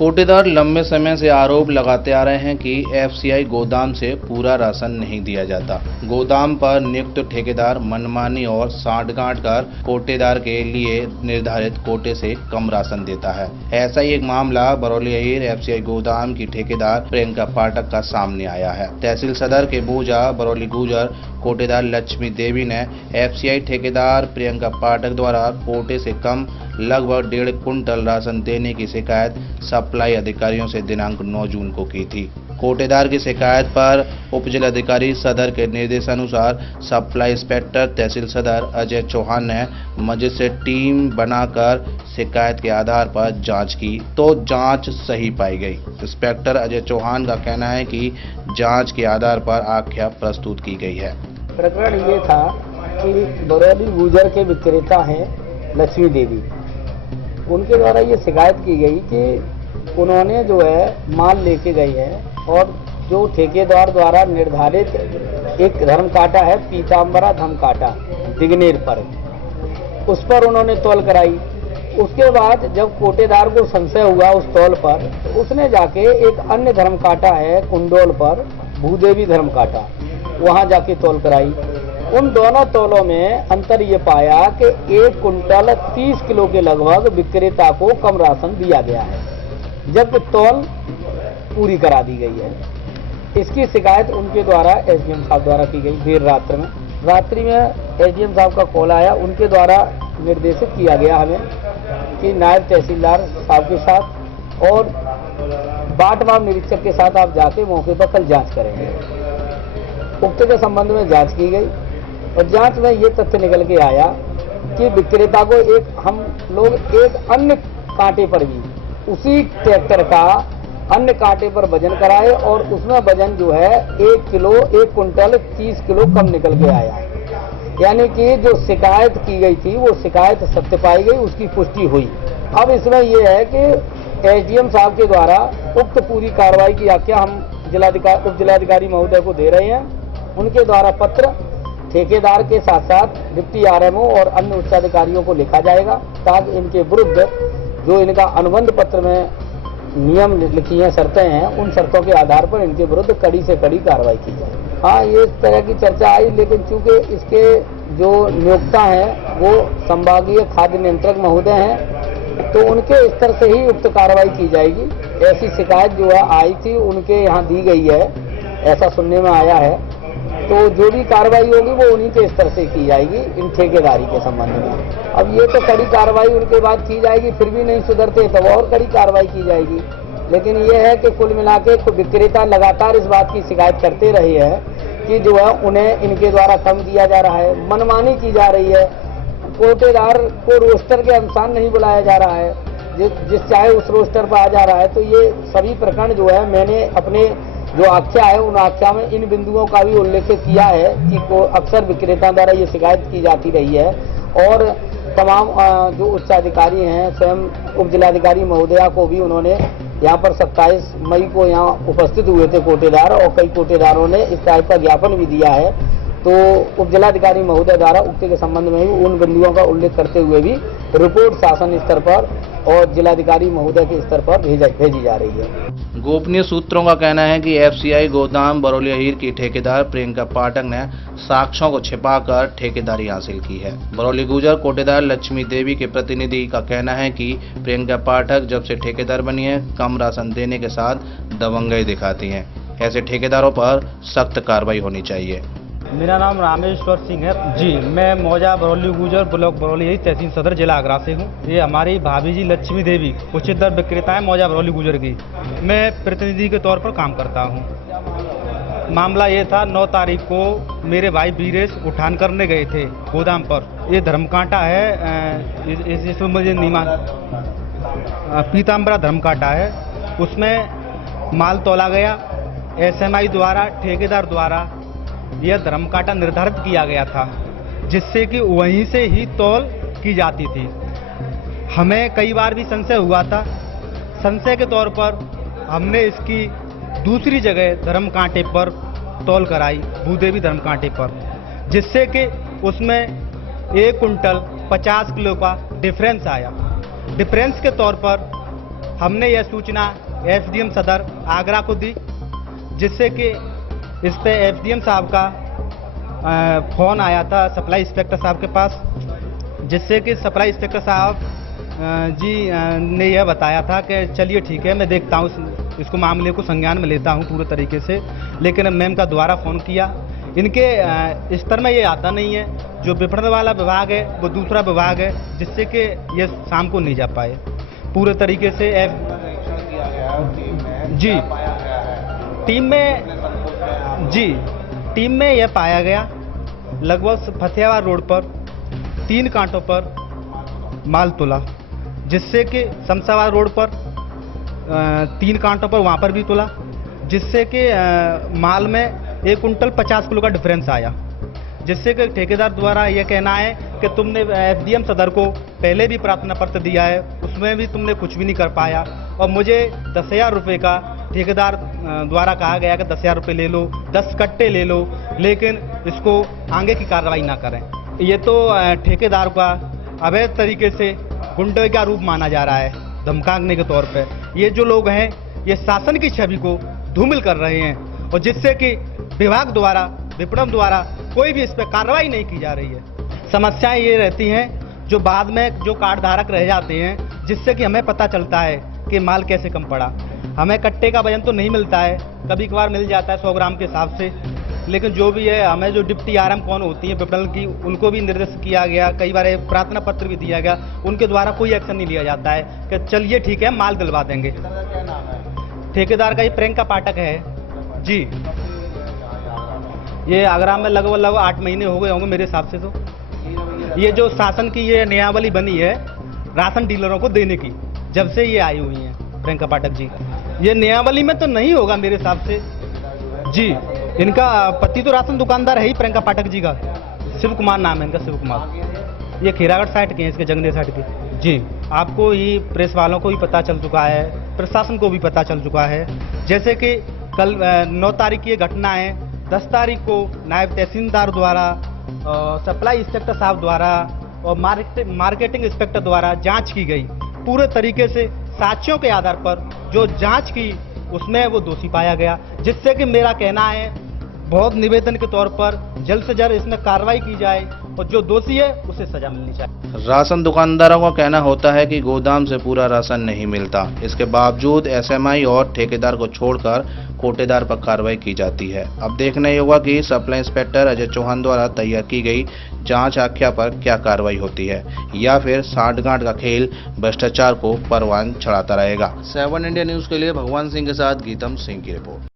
कोटेदार लंबे समय से आरोप लगाते आ रहे हैं कि एफसीआई गोदाम से पूरा राशन नहीं दिया जाता। गोदाम पर नियुक्त ठेकेदार मनमानी और सांठगांठ कर कोटेदार के लिए निर्धारित कोटे से कम राशन देता है। ऐसा ही एक मामला बरौली अहीर एफसीआई गोदाम की ठेकेदार प्रियंका पाठक का सामने आया है। तहसील सदर के बूजा बरौली गुजर कोटेदार लक्ष्मी देवी ने एफसीआई ठेकेदार प्रियंका पाठक द्वारा कोटे से कम लगभग 1.5 कुंटल राशन देने की शिकायत सप्लाई अधिकारियों से दिनांक 9 जून को की थी। कोटेदार की शिकायत पर उप जिलाधिकारी सदर के निर्देशानुसार सप्लाई इंस्पेक्टर तहसील सदर अजय चौहान ने मजिस्ट्रेट टीम बनाकर शिकायत के आधार पर जांच की तो जांच सही पाई गई। इंस्पेक्टर अजय चौहान का कहना है कि जांच के आधार पर आख्या प्रस्तुत की गई है। प्रकरण ये था कि बरौली गुजर के विक्रेता हैं लक्ष्मी देवी, उनके द्वारा ये शिकायत की गई कि उन्होंने जो है माल लेके गई है और जो ठेकेदार द्वारा निर्धारित एक धर्म काटा है पीताम्बरा धर्म काटा दिगनेर पर, उस पर उन्होंने तौल कराई। उसके बाद जब कोटेदार को संशय हुआ उस तौल पर, उसने जाके एक अन्य धर्म काटा है कुंडोल पर भूदेवी धर्म काटा, वहां जाके तौल कराई। उन दोनों तौलों में अंतर ये पाया कि 1 कुंटल 30 किलो के लगभग विक्रेता को कम राशन दिया गया है, जबकि तौल पूरी करा दी गई है। इसकी शिकायत उनके द्वारा एसडीएम साहब द्वारा की गई। देर रात्रि में एसडीएम साहब का कॉल आया, उनके द्वारा निर्देशित किया गया हमें कि नायब तहसीलदार साहब के साथ और बाटवार निरीक्षक के साथ आप जाके मौके पर कल जांच करेंगे। उक्त के संबंध में जांच की गई और जांच में ये तथ्य निकल के आया कि विक्रेता को हम लोग एक अन्य कांटे पर भी उसी ट्रैक्टर का अन्य कांटे पर वजन कराए और उसमें वजन जो है 1 कुंटल 30 किलो कम निकल के आया। यानी कि जो शिकायत की गई थी वो शिकायत सत्य पाई गई, उसकी पुष्टि हुई। अब इसमें यह है कि एसडीएम साहब के द्वारा उक्त पूरी कार्रवाई की आज्ञा हम उप जिलाधिकारी महोदय को दे रहे हैं। उनके द्वारा पत्र ठेकेदार के साथ साथ डिप्टी आरएमओ और अन्य उच्चाधिकारियों को लिखा जाएगा ताकि इनके विरुद्ध जो इनका अनुबंध पत्र में नियम लिखी हैं, शर्तें हैं, उन शर्तों के आधार पर इनके विरुद्ध कड़ी से कड़ी कार्रवाई की जाए। हाँ, ये इस तरह की चर्चा आई, लेकिन चूंकि इसके जो नियोक्ता हैं वो संभागीय खाद्य नियंत्रक महोदय हैं तो उनके स्तर से ही उक्त कार्रवाई की जाएगी। ऐसी शिकायत जो है आई थी उनके यहाँ दी गई है, ऐसा सुनने में आया है, तो जो भी कार्रवाई होगी वो उन्हीं के स्तर से की जाएगी इन ठेकेदारी के संबंध में। अब ये तो कड़ी कार्रवाई उनके बाद की जाएगी, फिर भी नहीं सुधरते तब और कड़ी कार्रवाई की जाएगी। लेकिन ये है कि कुल मिला के विक्रेता लगातार इस बात की शिकायत करते रहे हैं कि जो है उन्हें इनके द्वारा कम दिया जा रहा है, मनमानी की जा रही है, कोटेदार को रोस्टर के अनुसार नहीं बुलाया जा रहा है, जिस चाहे उस रोस्टर पर आ जा रहा है। तो ये सभी प्रकरण जो है मैंने अपने जो आख्या है उन आख्या में इन बिंदुओं का भी उल्लेख किया है कि अक्सर विक्रेता द्वारा ये शिकायत की जाती रही है और तमाम जो उच्चाधिकारी हैं स्वयं उप जिलाधिकारी महोदया को भी उन्होंने यहाँ पर 27 मई को यहाँ उपस्थित हुए थे कोटेदार और कई कोटेदारों ने इस टाइप का ज्ञापन भी दिया है। तो उप जिलाधिकारी महोदय द्वारा उक्त के संबंध में भी उन बिंदुओं का उल्लेख करते हुए भी रिपोर्ट शासन स्तर पर और जिलाधिकारी महोदय के स्तर पर भेजी जा रही है। गोपनीय सूत्रों का कहना है कि एफसीआई गोदाम बरौली अहीर की ठेकेदार प्रियंका पाठक ने साक्ष्यों को छिपाकर ठेकेदारी हासिल की है। बरौली गुजर कोटेदार लक्ष्मी देवी के प्रतिनिधि का कहना है कि प्रियंका पाठक जब से ठेकेदार बनी है कम राशन देने के साथ दबंगई दिखाती हैं। ऐसे ठेकेदारों पर सख्त कार्रवाई होनी चाहिए। मेरा नाम रामेश्वर सिंह है जी। मैं मौजा बरौली गुजर ब्लॉक बरौली अहीर तहसील सदर जिला आगरा से हूँ। ये हमारी भाभी जी लक्ष्मी देवी उचित दर विक्रेता है मौजा बरौली गुजर की। मैं प्रतिनिधि के तौर पर काम करता हूँ। मामला ये था 9 तारीख को मेरे भाई वीरेश उठान करने गए थे गोदाम पर। ये धर्मकांटा है, इसमें मुझे पीताम्बरा धर्मकांटा है, उसमें माल तोला गया। एसएमआई द्वारा ठेकेदार द्वारा यह धर्मकांटा निर्धारित किया गया था जिससे कि वहीं से ही तौल की जाती थी। हमें कई बार भी संशय हुआ था। संशय के तौर पर हमने इसकी दूसरी जगह धर्मकांटे पर तौल कराई, भूदेवी धर्मकांटे पर, जिससे कि उसमें 1 कुंटल 50 किलो का डिफरेंस आया। डिफरेंस के तौर पर हमने यह सूचना एसडीएम सदर आगरा को दी, जिससे कि इस पे एसडीएम साहब का फ़ोन आया था सप्लाई इंस्पेक्टर साहब के पास, जिससे कि सप्लाई इंस्पेक्टर साहब जी ने यह बताया था कि चलिए ठीक है, मैं देखता हूँ इसको मामले को संज्ञान में लेता हूँ पूरे तरीके से। लेकिन मैम का दोबारा फ़ोन किया, इनके स्तर में ये आता नहीं है, जो विपणन वाला विभाग है वो दूसरा विभाग है, जिससे कि ये शाम को नहीं जा पाए पूरे तरीके से। जी टीम में यह पाया गया लगभग फतेहाबाद रोड पर 3 कांटों पर माल तुला, जिससे कि शमशाबाद रोड पर 3 कांटों पर वहाँ पर भी तुला, जिससे कि माल में 1 कुंटल 50 किलो का डिफरेंस आया, जिससे कि ठेकेदार द्वारा यह कहना है कि तुमने एसडीएम सदर को पहले भी प्रार्थना पत्र दिया है, उसमें भी तुमने कुछ भी नहीं कर पाया, और मुझे 10,000 रुपये का ठेकेदार द्वारा कहा गया कि 10,000 रुपये ले लो, 10 कट्टे ले लो, लेकिन इसको आगे की कार्रवाई ना करें। ये तो ठेकेदार का अवैध तरीके से गुंडे का रूप माना जा रहा है, धमकाने के तौर पे। ये जो लोग हैं ये शासन की छवि को धूमिल कर रहे हैं, और जिससे कि विभाग द्वारा विपणन द्वारा कोई भी इस पर कार्रवाई नहीं की जा रही है। समस्याएं ये रहती हैं जो बाद में जो कार्ड धारक रह जाते हैं, जिससे कि हमें पता चलता है कि माल कैसे कम पड़ा। हमें कट्टे का वजन तो नहीं मिलता है, कभी कभार मिल जाता है 100 ग्राम के हिसाब से, लेकिन जो भी है हमें जो डिप्टी आरएम कौन होती है विपणन की, उनको भी निर्देश किया गया, कई बार प्रार्थना पत्र भी दिया गया, उनके द्वारा कोई एक्शन नहीं लिया जाता है कि चलिए ठीक है माल दिलवा देंगे। ठेकेदार का ये प्रियंका पाठक है जी, ये आगरा में लगभग 8 महीने हो गए होंगे मेरे हिसाब से। तो ये जो शासन की ये नियमावली बनी है राशन डीलरों को देने की, जब से ये आई हुई हैं प्रियंका पाठक जी, ये नियमावली में तो नहीं होगा मेरे हिसाब से जी। इनका पति तो राशन दुकानदार है ही प्रियंका पाठक जी का, शिव कुमार नाम है इनका, शिव कुमार। ये खीरागढ़ साइड के हैं, इसके जंगले साइड के जी। आपको ही प्रेस वालों को भी पता चल चुका है, प्रशासन को भी पता चल चुका है। जैसे कि कल 9 तारीख की ये घटना है, 10 तारीख को नायब तहसीलदार द्वारा, सप्लाई इंस्पेक्टर साहब द्वारा और मार्केटिंग इंस्पेक्टर द्वारा जांच की गई। पूरे तरीके से साक्ष्यों के आधार पर जो जांच की उसमें वो दोषी पाया गया, जिससे कि मेरा कहना है बहुत निवेदन के तौर पर जल्द से जल्द इसमें कार्रवाई की जाए और जो दोषी है उसे सजा मिलनी चाहिए। राशन दुकानदारों का कहना होता है कि गोदाम से पूरा राशन नहीं मिलता, इसके बावजूद एसएमआई और ठेकेदार को छोड़कर कोटेदार पर कार्रवाई की जाती है। अब देखना ये होगा कि सप्लाई इंस्पेक्टर अजय चौहान द्वारा तैयार की गई जांच आख्या पर क्या कार्रवाई होती है, या फिर सांठगांठ का खेल भ्रष्टाचार को परवान चढ़ाता रहेगा। 7 इंडिया न्यूज के लिए भगवान सिंह के साथ गीतम सिंह की रिपोर्ट।